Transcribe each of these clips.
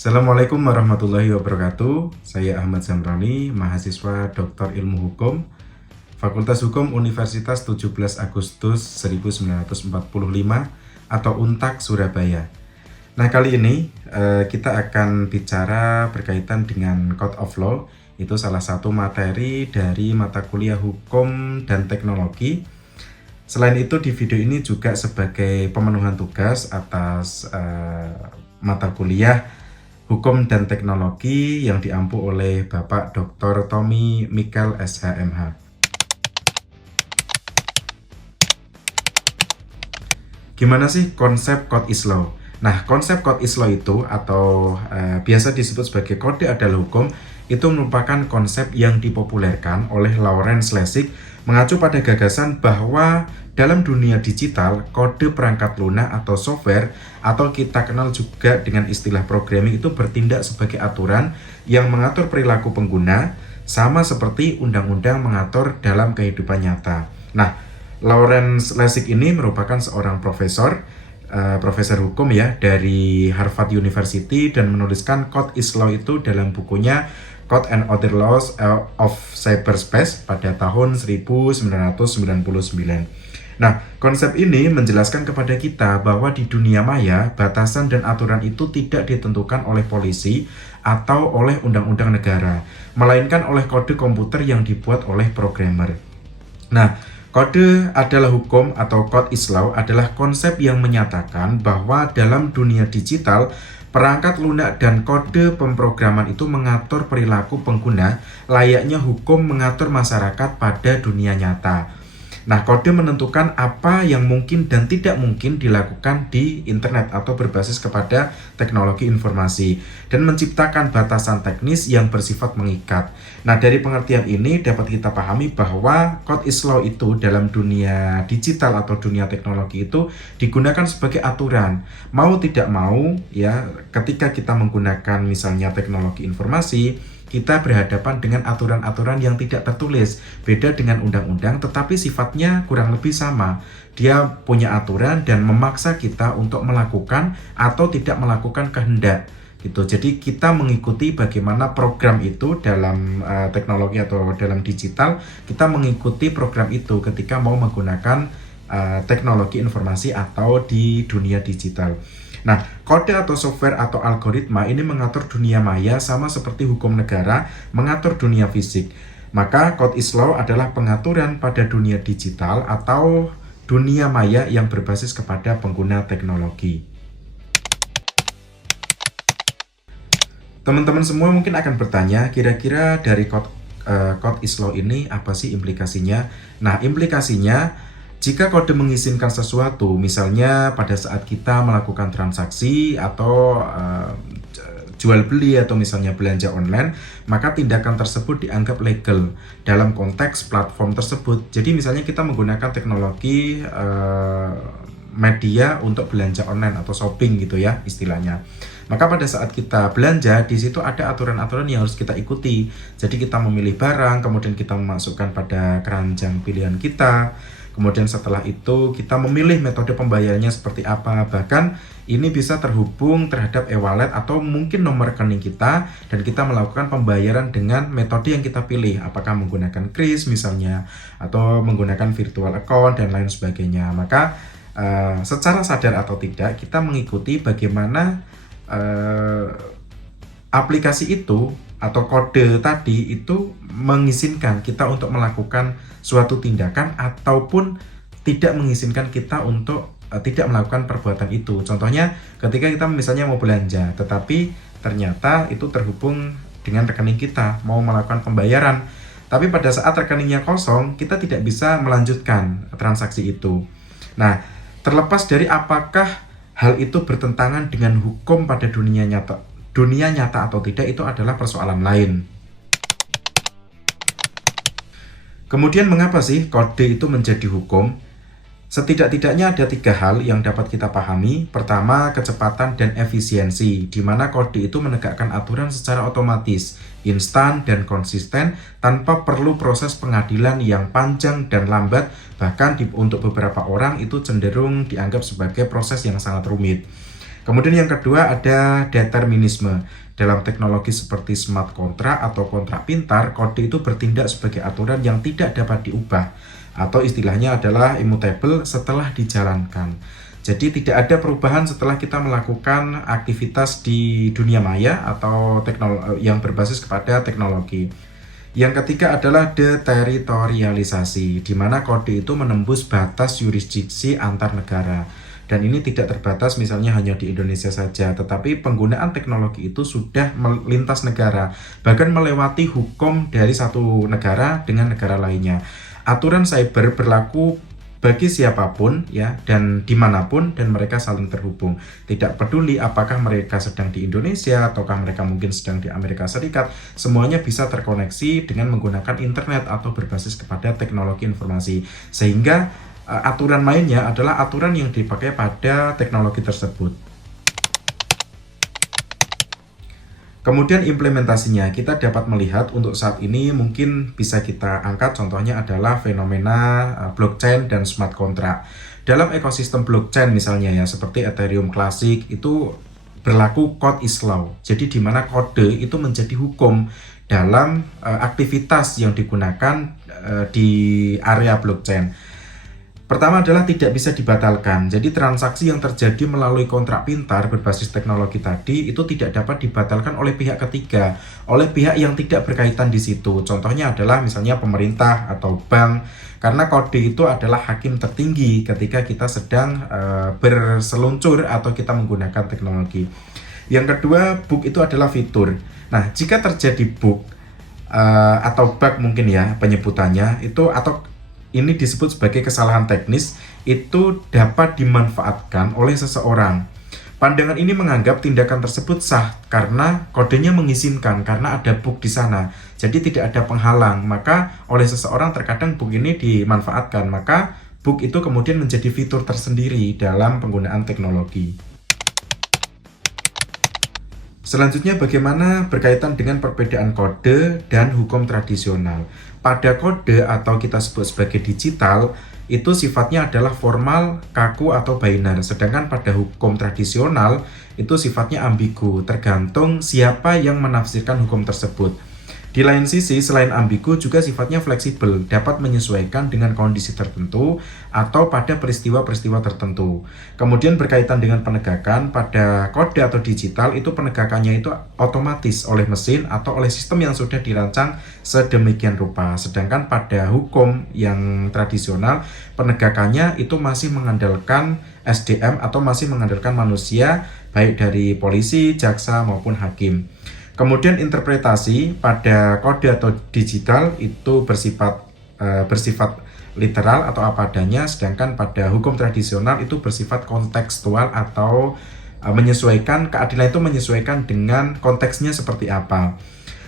Assalamualaikum warahmatullahi wabarakatuh. Saya Ahmad Zamroni, mahasiswa Dr. Ilmu Hukum, Fakultas Hukum Universitas 17 Agustus 1945 atau UNTAK Surabaya. Nah, kali ini kita akan bicara berkaitan dengan Code of Law. Itu salah satu materi dari mata kuliah Hukum dan Teknologi. Selain itu, di video ini juga sebagai pemenuhan tugas atas mata kuliah Hukum dan Teknologi yang diampu oleh Bapak Dr. Tommy Michael SHMH. Gimana sih konsep Code is Law? Nah, konsep Code is Law itu atau biasa disebut sebagai kode adalah hukum, itu merupakan konsep yang dipopulerkan oleh Lawrence Lessig mengacu pada gagasan bahwa dalam dunia digital, kode perangkat lunak atau software atau kita kenal juga dengan istilah programming itu bertindak sebagai aturan yang mengatur perilaku pengguna sama seperti undang-undang mengatur dalam kehidupan nyata. Nah, Lawrence Lessig ini merupakan seorang profesor hukum ya dari Harvard University dan menuliskan Code is Law itu dalam bukunya Code and Other Laws of Cyberspace pada tahun 1999. Nah, konsep ini menjelaskan kepada kita bahwa di dunia maya, batasan dan aturan itu tidak ditentukan oleh polisi atau oleh undang-undang negara, melainkan oleh kode komputer yang dibuat oleh programmer. Nah, kode adalah hukum atau Code is Law adalah konsep yang menyatakan bahwa dalam dunia digital, perangkat lunak dan kode pemrograman itu mengatur perilaku pengguna layaknya hukum mengatur masyarakat pada dunia nyata. Nah, kode menentukan apa yang mungkin dan tidak mungkin dilakukan di internet atau berbasis kepada teknologi informasi dan menciptakan batasan teknis yang bersifat mengikat. Nah, dari pengertian ini dapat kita pahami bahwa Code is Law itu dalam dunia digital atau dunia teknologi itu digunakan sebagai aturan. Mau tidak mau ya, ketika kita menggunakan misalnya teknologi informasi, kita berhadapan dengan aturan-aturan yang tidak tertulis, beda dengan undang-undang tetapi sifatnya kurang lebih sama. Dia punya aturan dan memaksa kita untuk melakukan atau tidak melakukan kehendak gitu. Jadi kita mengikuti bagaimana program itu dalam teknologi atau dalam digital, kita mengikuti program itu ketika mau menggunakan teknologi informasi atau di dunia digital. Nah, kode atau software atau algoritma ini mengatur dunia maya sama seperti hukum negara mengatur dunia fisik. Maka Code is Law adalah pengaturan pada dunia digital atau dunia maya yang berbasis kepada pengguna teknologi. Teman-teman semua mungkin akan bertanya, kira-kira dari Code is Law ini apa sih implikasinya? Nah, implikasinya jika kode mengizinkan sesuatu, misalnya pada saat kita melakukan transaksi atau jual beli atau misalnya belanja online, maka tindakan tersebut dianggap legal dalam konteks platform tersebut. Jadi misalnya kita menggunakan teknologi media untuk belanja online atau shopping gitu ya istilahnya. Maka pada saat kita belanja, di situ ada aturan-aturan yang harus kita ikuti. Jadi kita memilih barang, kemudian kita memasukkan pada keranjang pilihan kita. Kemudian setelah itu kita memilih metode pembayarannya seperti apa. Bahkan ini bisa terhubung terhadap e-wallet atau mungkin nomor rekening kita dan kita melakukan pembayaran dengan metode yang kita pilih. Apakah menggunakan kris misalnya atau menggunakan virtual account dan lain sebagainya. Maka secara sadar atau tidak kita mengikuti bagaimana aplikasi itu atau kode tadi itu mengizinkan kita untuk melakukan suatu tindakan ataupun tidak mengizinkan kita untuk tidak melakukan perbuatan itu. Contohnya ketika kita misalnya mau belanja tetapi ternyata itu terhubung dengan rekening kita, mau melakukan pembayaran, tapi pada saat rekeningnya kosong kita tidak bisa melanjutkan transaksi itu. Nah, terlepas dari apakah hal itu bertentangan dengan hukum pada dunia nyata atau tidak, itu adalah persoalan lain. Kemudian mengapa sih kode itu menjadi hukum? Setidak-tidaknya ada 3 hal yang dapat kita pahami. Pertama, kecepatan dan efisiensi, di mana kode itu menegakkan aturan secara otomatis, instan dan konsisten tanpa perlu proses pengadilan yang panjang dan lambat. Bahkan untuk beberapa orang itu cenderung dianggap sebagai proses yang sangat rumit. Kemudian yang kedua ada determinisme. Dalam teknologi seperti smart contract atau kontrak pintar, kode itu bertindak sebagai aturan yang tidak dapat diubah, atau istilahnya adalah immutable setelah dijalankan. Jadi tidak ada perubahan setelah kita melakukan aktivitas di dunia maya atau yang berbasis kepada teknologi. Yang ketiga adalah deteritorialisasi, di mana kode itu menembus batas yurisdiksi antar negara. Dan ini tidak terbatas misalnya hanya di Indonesia saja, tetapi penggunaan teknologi itu sudah melintas negara, bahkan melewati hukum dari satu negara dengan negara lainnya. Aturan cyber berlaku bagi siapapun ya, dan dimanapun, dan mereka saling terhubung. Tidak peduli apakah mereka sedang di Indonesia ataukah mereka mungkin sedang di Amerika Serikat, semuanya bisa terkoneksi dengan menggunakan internet atau berbasis kepada teknologi informasi. Sehingga aturan mainnya adalah aturan yang dipakai pada teknologi tersebut. Kemudian implementasinya kita dapat melihat untuk saat ini mungkin bisa kita angkat contohnya adalah fenomena blockchain dan smart contract. Dalam ekosistem blockchain misalnya ya, seperti Ethereum Classic itu berlaku code is law. Jadi di mana kode itu menjadi hukum dalam aktivitas yang digunakan di area blockchain. Pertama adalah tidak bisa dibatalkan. Jadi transaksi yang terjadi melalui kontrak pintar berbasis teknologi tadi itu tidak dapat dibatalkan oleh pihak ketiga, oleh pihak yang tidak berkaitan di situ. Contohnya adalah misalnya pemerintah atau bank, karena kode itu adalah hakim tertinggi ketika kita sedang berseluncur atau kita menggunakan teknologi. Yang kedua, bug itu adalah fitur. Nah, jika terjadi bug atau bug mungkin ya penyebutannya itu, atau ini disebut sebagai kesalahan teknis, itu dapat dimanfaatkan oleh seseorang. Pandangan ini menganggap tindakan tersebut sah karena kodenya mengizinkan, karena ada bug di sana. Jadi tidak ada penghalang, maka oleh seseorang terkadang bug ini dimanfaatkan. Maka bug itu kemudian menjadi fitur tersendiri dalam penggunaan teknologi. Selanjutnya bagaimana berkaitan dengan perbedaan kode dan hukum tradisional. Pada kode atau kita sebut sebagai digital, itu sifatnya adalah formal, kaku, atau biner. Sedangkan pada hukum tradisional, itu sifatnya ambigu, tergantung siapa yang menafsirkan hukum tersebut. Di lain sisi, selain ambigu juga sifatnya fleksibel, dapat menyesuaikan dengan kondisi tertentu atau pada peristiwa-peristiwa tertentu. Kemudian berkaitan dengan penegakan, pada kode atau digital itu penegakannya itu otomatis oleh mesin atau oleh sistem yang sudah dirancang sedemikian rupa. Sedangkan pada hukum yang tradisional, penegakannya itu masih mengandalkan SDM atau masih mengandalkan manusia, baik dari polisi, jaksa, maupun hakim. Kemudian interpretasi pada kode atau digital itu bersifat literal atau apa adanya, sedangkan pada hukum tradisional itu bersifat kontekstual atau menyesuaikan, keadilan itu menyesuaikan dengan konteksnya seperti apa.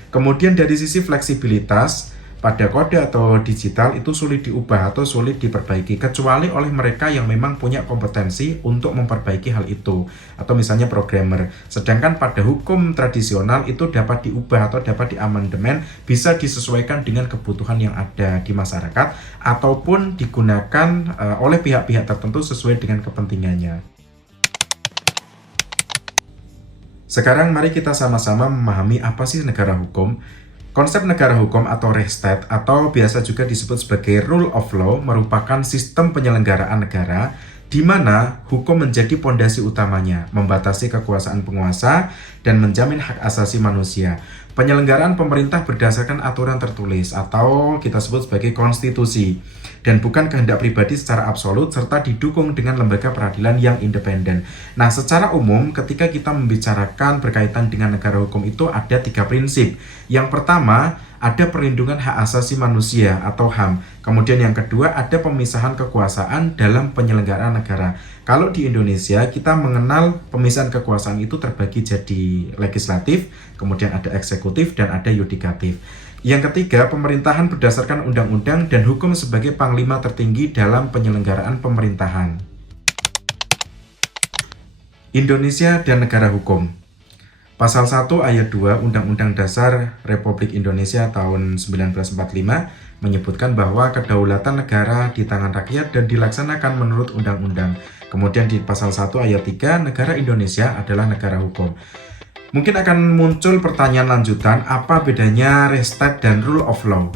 Kemudian dari sisi fleksibilitas, pada kode atau digital itu sulit diubah atau sulit diperbaiki kecuali oleh mereka yang memang punya kompetensi untuk memperbaiki hal itu, atau misalnya programmer. Sedangkan pada hukum tradisional itu dapat diubah atau dapat diamandemen, bisa disesuaikan dengan kebutuhan yang ada di masyarakat ataupun digunakan oleh pihak-pihak tertentu sesuai dengan kepentingannya. Sekarang mari kita sama-sama memahami apa sih negara hukum. Konsep negara hukum atau Rechtsstaat atau biasa juga disebut sebagai rule of law merupakan sistem penyelenggaraan negara di mana hukum menjadi pondasi utamanya, membatasi kekuasaan penguasa dan menjamin hak asasi manusia. Penyelenggaraan pemerintah berdasarkan aturan tertulis atau kita sebut sebagai konstitusi dan bukan kehendak pribadi secara absolut serta didukung dengan lembaga peradilan yang independen. Nah, secara umum ketika kita membicarakan berkaitan dengan negara hukum itu ada 3 prinsip. Yang pertama, ada perlindungan hak asasi manusia atau HAM. Kemudian yang kedua, ada pemisahan kekuasaan dalam penyelenggaraan negara. Kalau di Indonesia kita mengenal pemisahan kekuasaan itu terbagi jadi legislatif, kemudian ada eksekutif dan ada yudikatif. Yang ketiga, pemerintahan berdasarkan undang-undang dan hukum sebagai panglima tertinggi dalam penyelenggaraan pemerintahan. Indonesia dan negara hukum. Pasal 1 ayat 2 Undang-Undang Dasar Republik Indonesia tahun 1945 menyebutkan bahwa kedaulatan negara di tangan rakyat dan dilaksanakan menurut undang-undang. Kemudian di pasal 1 ayat 3, negara Indonesia adalah negara hukum. Mungkin akan muncul pertanyaan lanjutan, apa bedanya res state dan rule of law?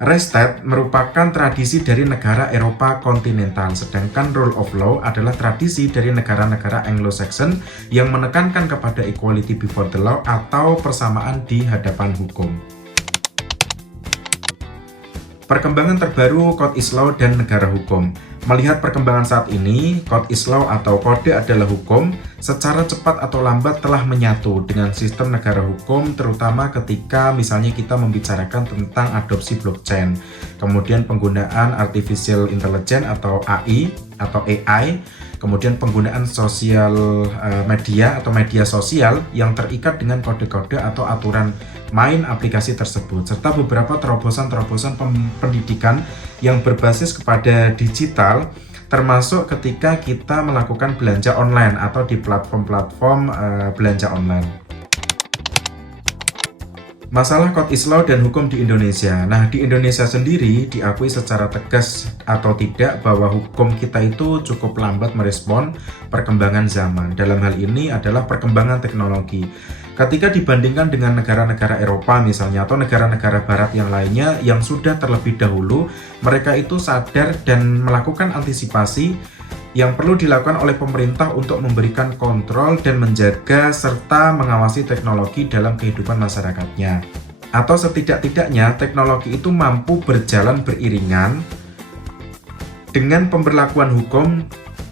Res state merupakan tradisi dari negara Eropa kontinental, sedangkan rule of law adalah tradisi dari negara-negara Anglo-Saxon yang menekankan kepada equality before the law atau persamaan di hadapan hukum. Perkembangan terbaru Code is Law dan negara hukum. Melihat perkembangan saat ini, Code is Law atau kode adalah hukum secara cepat atau lambat telah menyatu dengan sistem negara hukum, terutama ketika misalnya kita membicarakan tentang adopsi blockchain, kemudian penggunaan artificial intelligence atau AI atau AI, kemudian penggunaan sosial media atau media sosial yang terikat dengan kode-kode atau aturan main aplikasi tersebut, serta beberapa terobosan-terobosan pendidikan yang berbasis kepada digital, termasuk ketika kita melakukan belanja online atau di platform-platform belanja online. Masalah Code is Law dan hukum di Indonesia. Nah, di Indonesia sendiri diakui secara tegas atau tidak bahwa hukum kita itu cukup lambat merespon perkembangan zaman. Dalam hal ini adalah perkembangan teknologi. Ketika dibandingkan dengan negara-negara Eropa misalnya atau negara-negara barat yang lainnya yang sudah terlebih dahulu, mereka itu sadar dan melakukan antisipasi yang perlu dilakukan oleh pemerintah untuk memberikan kontrol dan menjaga serta mengawasi teknologi dalam kehidupan masyarakatnya. Atau setidak-tidaknya teknologi itu mampu berjalan beriringan dengan pemberlakuan hukum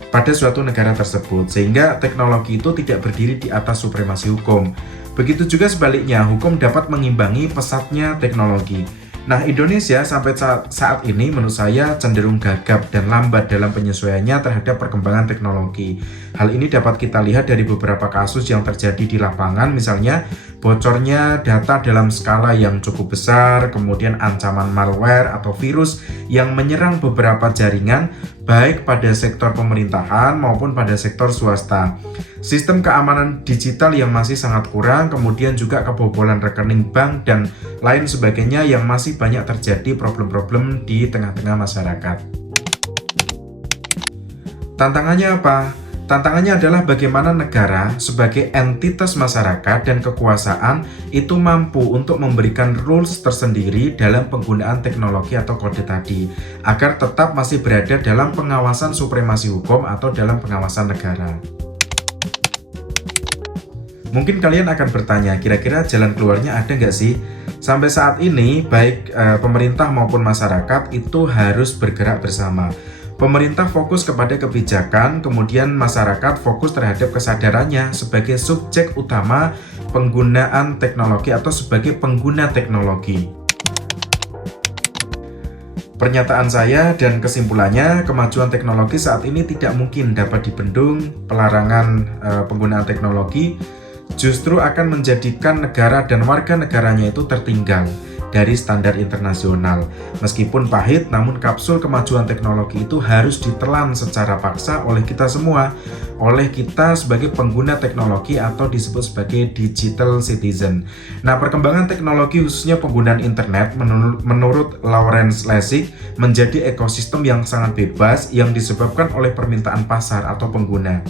pada suatu negara tersebut, sehingga teknologi itu tidak berdiri di atas supremasi hukum. Begitu juga sebaliknya, hukum dapat mengimbangi pesatnya teknologi. Nah, Indonesia sampai saat ini menurut saya cenderung gagap dan lambat dalam penyesuaiannya terhadap perkembangan teknologi. Hal ini dapat kita lihat dari beberapa kasus yang terjadi di lapangan, misalnya bocornya data dalam skala yang cukup besar, kemudian ancaman malware atau virus yang menyerang beberapa jaringan, baik pada sektor pemerintahan maupun pada sektor swasta. Sistem keamanan digital yang masih sangat kurang, kemudian juga kebobolan rekening bank dan lain sebagainya yang masih banyak terjadi problem-problem di tengah-tengah masyarakat. Tantangannya apa? Tantangannya adalah bagaimana negara sebagai entitas masyarakat dan kekuasaan itu mampu untuk memberikan rules tersendiri dalam penggunaan teknologi atau kode tadi, agar tetap masih berada dalam pengawasan supremasi hukum atau dalam pengawasan negara. Mungkin kalian akan bertanya, kira-kira jalan keluarnya ada nggak sih? Sampai saat ini, baik pemerintah maupun masyarakat itu harus bergerak bersama. Pemerintah fokus kepada kebijakan, kemudian masyarakat fokus terhadap kesadarannya sebagai subjek utama penggunaan teknologi atau sebagai pengguna teknologi. Pernyataan saya dan kesimpulannya, kemajuan teknologi saat ini tidak mungkin dapat dibendung. Pelarangan penggunaan teknologi justru akan menjadikan negara dan warga negaranya itu tertinggal dari standar internasional. Meskipun pahit, namun kapsul kemajuan teknologi itu harus ditelan secara paksa oleh kita semua, oleh kita sebagai pengguna teknologi atau disebut sebagai digital citizen. Nah, perkembangan teknologi khususnya penggunaan internet menurut Lawrence Lessig menjadi ekosistem yang sangat bebas yang disebabkan oleh permintaan pasar atau pengguna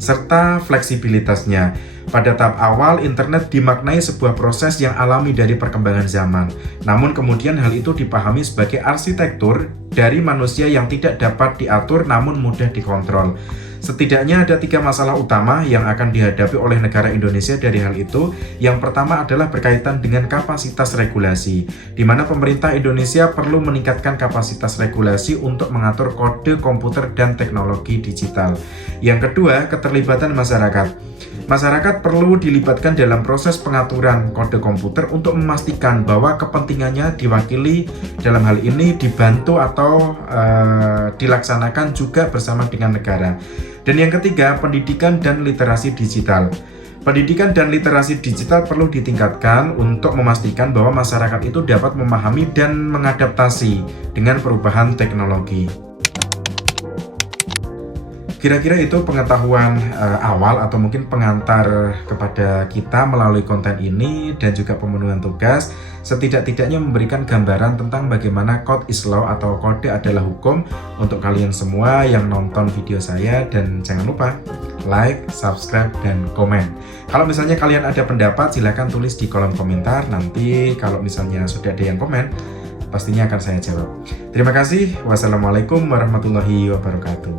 serta fleksibilitasnya. Pada tahap awal, internet dimaknai sebuah proses yang alami dari perkembangan zaman. Namun kemudian hal itu dipahami sebagai arsitektur dari manusia yang tidak dapat diatur namun mudah dikontrol. Setidaknya ada 3 masalah utama yang akan dihadapi oleh negara Indonesia dari hal itu. Yang pertama adalah berkaitan dengan kapasitas regulasi, di mana pemerintah Indonesia perlu meningkatkan kapasitas regulasi untuk mengatur kode komputer dan teknologi digital. Yang kedua, keterlibatan masyarakat. Masyarakat perlu dilibatkan dalam proses pengaturan kode komputer untuk memastikan bahwa kepentingannya diwakili, dalam hal ini dibantu atau dilaksanakan juga bersama dengan negara. Dan yang ketiga, pendidikan dan literasi digital. Pendidikan dan literasi digital perlu ditingkatkan untuk memastikan bahwa masyarakat itu dapat memahami dan mengadaptasi dengan perubahan teknologi. Kira-kira itu pengetahuan awal atau mungkin pengantar kepada kita melalui konten ini dan juga pemenuhan tugas, setidak-tidaknya memberikan gambaran tentang bagaimana code is law atau kode adalah hukum untuk kalian semua yang nonton video saya. Dan jangan lupa like, subscribe, dan komen. Kalau misalnya kalian ada pendapat, silahkan tulis di kolom komentar. Nanti kalau misalnya sudah ada yang komen, pastinya akan saya jawab. Terima kasih. Wassalamualaikum warahmatullahi wabarakatuh.